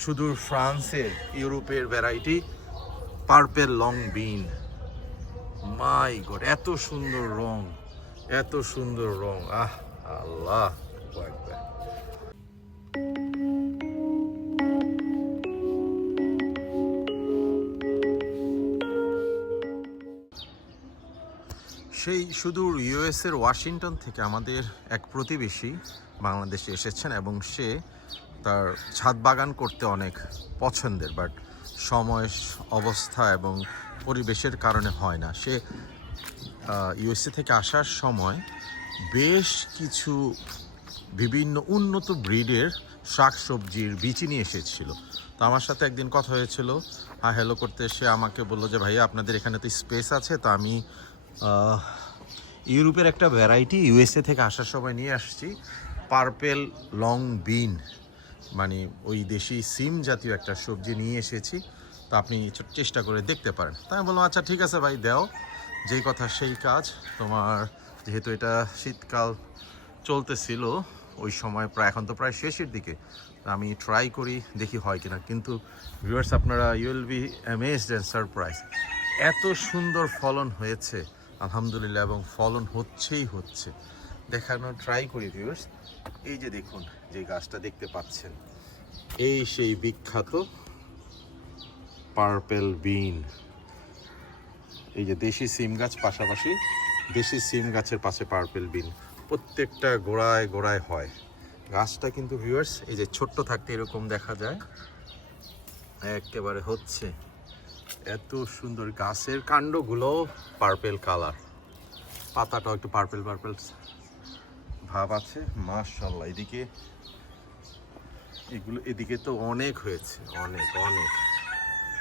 সুদূর ফ্রান্সের ইউরোপের ভ্যারাইটি পার্পেল লং বিন। মাই গড, এত সুন্দর রং, এত সুন্দর রং, আহ আল্লাহ আকবার। সেই সুদূর ইউএসের ওয়াশিংটন থেকে আমাদের এক প্রতিবেশী বাংলাদেশে এসেছেন এবং সে তার ছাদ বাগান করতে অনেক পছন্দের, বাট সময়, অবস্থা এবং পরিবেশের কারণে হয় না। সে ইউএসএ থেকে আসার সময় বেশ কিছু বিভিন্ন উন্নত ব্রিডের শাকসবজির বীজ নিয়ে এসেছিল। তো আমার সাথে একদিন কথা হয়েছিল, হ্যাঁ হ্যালো করতে, সে আমাকে বললো যে ভাইয়া আপনাদের এখানে তো স্পেস আছে, তো আমি ইউরোপের একটা ভ্যারাইটি ইউএসএ থেকে আসার সময় নিয়ে আসছি, পার্পেল লং বিন, মানে ওই দেশি সিম জাতীয় একটা সবজি নিয়ে এসেছি, তো আপনি চেষ্টা করে দেখতে পারেন। তাই আমি বললাম আচ্ছা ঠিক আছে ভাই, দাও, যেই কথা সেই কাজ। তোমার যেহেতু এটা শীতকাল চলতেছিল ওই সময়, প্রায় এখন তো প্রায় শেষের দিকে, আমি ট্রাই করি দেখি হয় কিনা। কিন্তু ভিউয়ার্স, আপনারা you will be amazed and surprise, এত সুন্দর ফলন হয়েছে আলহামদুলিল্লাহ, এবং ফলন হচ্ছে। দেখানোর ট্রাই করি ভিউয়ার্স। এই যে দেখুন, যে গাছটা দেখতে পাচ্ছেন, এই সেই বিখ্যাত পার্পেল বিন। এই যে দেশি সিম গাছ, পাশাপাশি দেশি সিম গাছের পাশে পার্পেল বিন, প্রত্যেকটা গোড়ায় গোড়ায় হয়। গাছটা কিন্তু ভিউয়ার্স এই যে ছোট্ট থাকতে এরকম দেখা যায়, একেবারে হচ্ছে এত সুন্দর। গাছের কাণ্ডগুলোও পার্পেল কালার, পাতাটাও একটু পার্পেল ভাব আছে, মাশাআল্লাহ। এদিকে তো অনেক হয়েছে, অনেক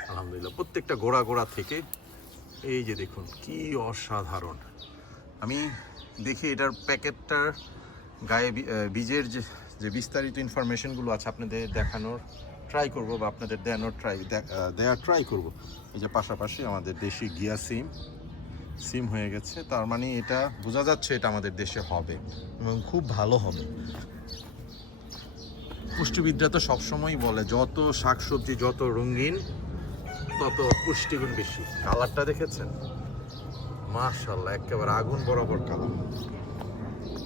আলহামদুলিল্লাহ, প্রত্যেকটা গোড়া থেকে। এই যে দেখুন কি অসাধারণ। আমি দেখি এটার প্যাকেটটার গায়ে বীজের যে বিস্তারিত ইনফরমেশনগুলো আছে আপনাদের দেখানোর ট্রাই করব, বা আপনাদের দেওয়ার ট্রাই করব। এই যে পাশাপাশি আমাদের দেশি গিয়া সিম হয়ে গেছে, তার মানে এটা বোঝা যাচ্ছে এটা আমাদের দেশে হবে এবং খুব ভালো হবে। পুষ্টিবিদরা তো সবসময়ই বলে যত শাকসবজি যত রঙিন তত পুষ্টিগুণ বেশি। কালারটা দেখেছেন, মাশাআল্লাহ, একেবারে আগুন বরাবর কালার।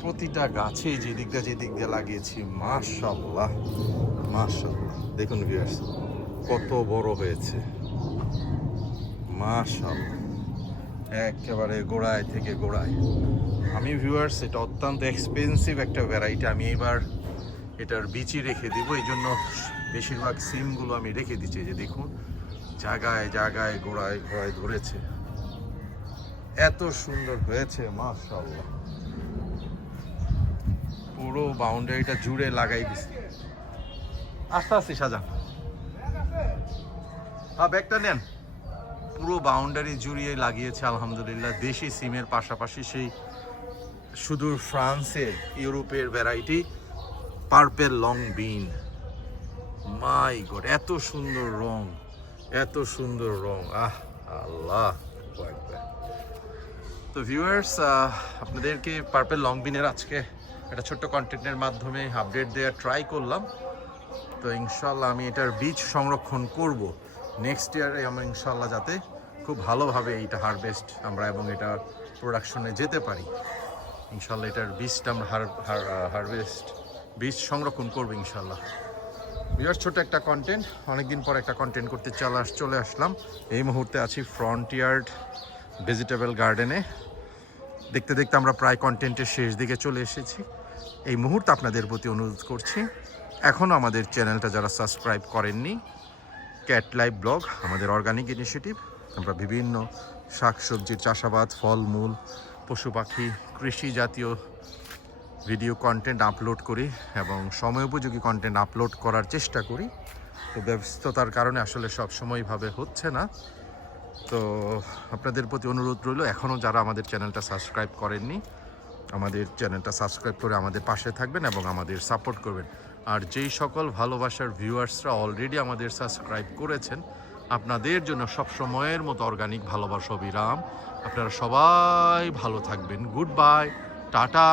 প্রতিটা গাছে যে দিক দিয়ে লাগিয়েছি, মাশাআল্লাহ। দেখুন ভিউয়ার্স কত বড় হয়েছে, মাশাআল্লাহ, একেবারে গোড়ায় থেকে গোড়ায়। আমি ভিউয়ার্স, এটা অত্যন্ত এক্সপেন্সিভ একটা ভ্যারাইটি, আমি এবার এটার বীজই রেখে দিব, এই জন্য বেশিরভাগ সিমগুলো আমি রেখে দিচ্ছি। যে দেখুন জায়গায় গোড়ায় ধরেছে, এত সুন্দর হয়েছে, মাশাআল্লাহ। পুরো বাউন্ডারিটা জুড়ে লাগাই দিছি। আস্তে সাজা, ব্যাগটা নেন। পুরো বাউন্ডারি জুড়িয়ে লাগিয়েছে আলহামদুলিল্লাহ, দেশি সিমের পাশাপাশি সেই সুদূর ফ্রান্সের ইউরোপের ভ্যারাইটি পার্পেল লং বিন। মাই গড, এত সুন্দর রং, আহ আল্লাহ আকবার। তো ভিউয়ার্স, আপনাদেরকে পার্পেল লং বিনের আজকে একটা ছোট্ট কন্টেন্টের মাধ্যমে আপডেট দেওয়ার ট্রাই করলাম। তো ইনশাল্লাহ আমি এটার বীজ সংরক্ষণ করব নেক্সট ইয়ারে, আমরা ইনশাল্লাহ যাতে খুব ভালোভাবে এইটা হারভেস্ট আমরা এবং এটা প্রোডাকশনে যেতে পারি। ইনশাল্লাহ এটার বীজটা আমরা বীজ সংরক্ষণ করবো ইনশাল্লাহ। ভিউয়ার্স, ছোট একটা কন্টেন্ট, অনেকদিন পর একটা কন্টেন্ট করতে চলে আসলাম। এই মুহূর্তে আছি ফ্রন্টিয়ার্ড ভেজিটেবল গার্ডেনে। দেখতে আমরা প্রায় কন্টেন্টের শেষ দিকে চলে এসেছি। এই মুহূর্তে আপনাদের প্রতি অনুরোধ করছি, এখনও আমাদের চ্যানেলটা যারা সাবস্ক্রাইব করেননি, ক্যাট লাইফ ব্লগ আমাদের অর্গানিক ইনিশিয়েটিভ। আমরা বিভিন্ন শাকসবজির চাষাবাদ, ফলমূল, পশু পাখি, কৃষি জাতীয় ভিডিও কন্টেন্ট আপলোড করি এবং সময়োপযোগী কন্টেন্ট আপলোড করার চেষ্টা করি। তো ব্যস্ততার কারণে আসলে সব সময়ভাবে হচ্ছে না। তো আপনাদের প্রতি অনুরোধ রইল, এখনও যারা আমাদের চ্যানেলটা সাবস্ক্রাইব করেননি, আমাদের চ্যানেলটা সাবস্ক্রাইব করে আমাদের পাশে থাকবেন এবং আমাদের সাপোর্ট করবেন। আর যেই সকল ভালোবাসার ভিউয়ার্সরা অলরেডি আমাদের সাবস্ক্রাইব করেছেন, আপনাদের জন্য সব সময়ের মতো অর্গানিক ভালোবাসা অবিরাম। আপনারা সবাই ভালো থাকবেন। Good bye, tata.